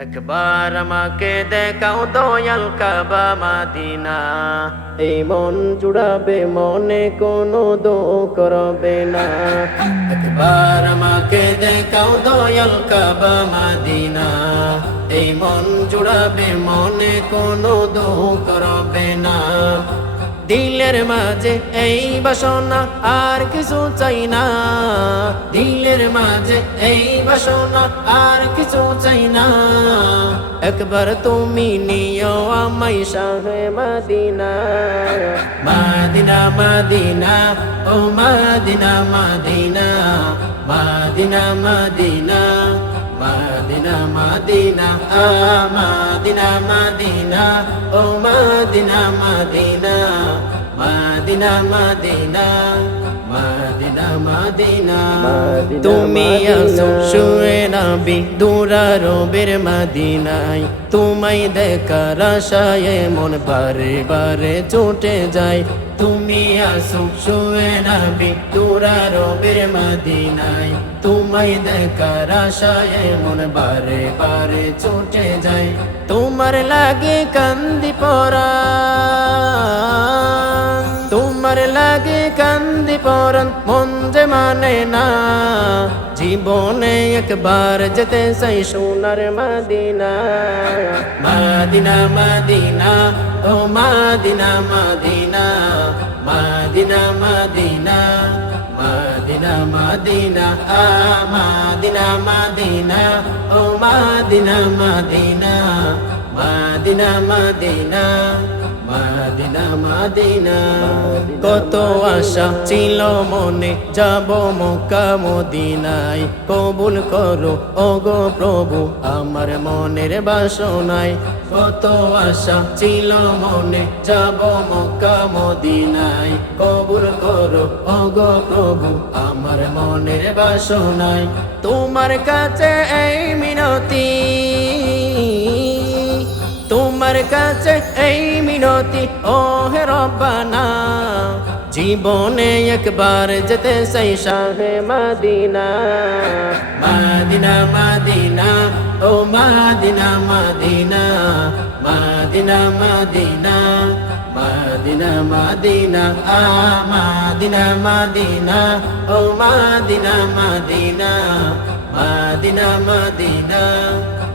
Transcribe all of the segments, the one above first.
একবার আমাকে দেখাও দয়াল কাবা মাদিনা। এই মন জুড়াবে, মনে কোনো দো করবে না। একবার আমাকে দেখাও দয়াল কাবা মাদিনা। এই মন জুড়াবে, মনে কোনো দো করবে না। দিলের মাঝে এই বাসনা আর কিছু চাই না। দিলের মাঝে এই বাসনা আর কিছু চাই না। একবার তুমি নিও আমাই শাহে মাদিনা। মাদিনা মাদিনা, ও মাদিনা মাদিনা মাদিনা মাদিনা। মাদিনা মাদিনা আ মাদিনা মাদিনা ও মাদিনা মাদিনা মাদিনা মাদিনা। তুমি আসো শুয়ে নাবি দুরারবের মাদিনাই তোমায় দেখার আশায় মন বারে বারে চটে যায়। তুমি আসো শুয়ে নাবি দুরারবের মাদিনাই তোমায় দেখার আশায় মন বারে বারে চটে যায়। তোমার লাগে কান্দি পরা। তোমার লাগে কান্দি পরন, মন যে মানে না। জীবনে একবার যেতে চাই সোনার মাদিনা। মাদিনা মাদিনা, ও মাদিনা মাদিনা। মাদিনা মাদিনা মাদিনা মাদিনা, আ, মাদিনা মাদিনা, ও মাদিনা মাদিনা। মাদিনা মাদিনা মাদিনা মাদিনা। কত আশা ছিল মনে, যাব মক্কা মদিনায়। কবুল করো, ওগো প্রভু, আমার মনের বাসনায়। কত আশা ছিল মনে, যাব মক্কা মদিনায়। কবুল করো, ওগো প্রভু, আমার মনের বাসনায়। তোমার কাছে এই মিনতি, তোমার কাছে এই মিনতি ও হে রব্বানা। জীবনে একবার যেতে চাই শাহে মাদিনা। মাদিনা মাদিনা, ও মাদিনা মাদিনা। মাদিনা মাদিনা মাদিনা মাদিনা, আ, মাদিনা মাদিনা, ও মাদিনা মাদিনা। মাদিনা মাদিনা।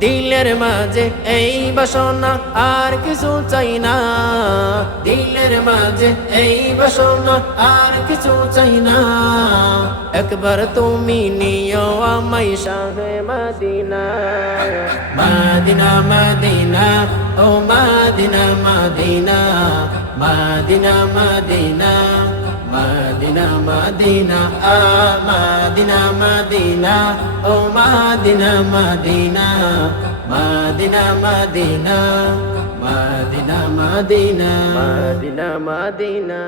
দিলের মাঝে এই বাসনা আর কিছু চাই না। দিলের মাঝে এই বাসনা আর কিছু চাই না। একবার তুমি নিও আমাই শাহে মাদিনা। মাদিনা মাদিনা, ও মাদিনা মাদিনা। মাদিনা মাদিনা। মাদিনা মাদিনা আ মাদিনা মাদিনা ও মাদিনা মাদিনা মাদিনা মাদিনা মাদিনা মাদিনা। মাদিনা মাদিনা।